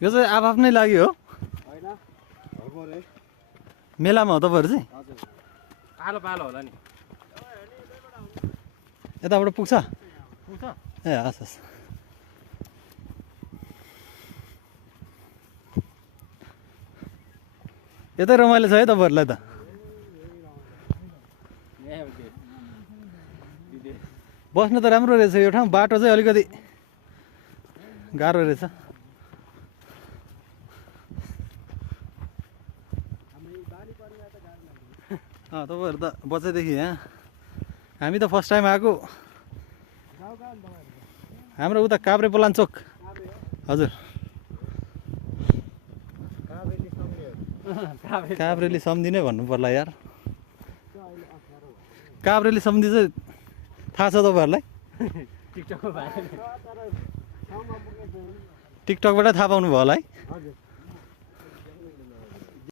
यो चाहिँ आफ्नै लागि हो होइन घरको रे मेलामा हो तपाईँहरू चाहिँ हजुर पालो पालो होला नि यताबाट पुग्छ पुग्छ ए हस् हस् यतै रमाइलो छ है तपाईँहरूलाई त बस्न त राम्रो रहेछ यो ठाउँ बाटो चाहिँ अलिकति गाह्रो रहेछ तपाईँहरू त बच्चैदेखि यहाँ हामी त फर्स्ट टाइम आएको हाम्रो उता काभ्रे पलाञ्चोक हजुर काभ्रेली सम्झिनै भन्नु पर्ला यार काभ्रेली सम्झि चाहिँ थाहा छ तपाईँहरूलाई टिकटकबाट थाहा पाउनु भयो होला है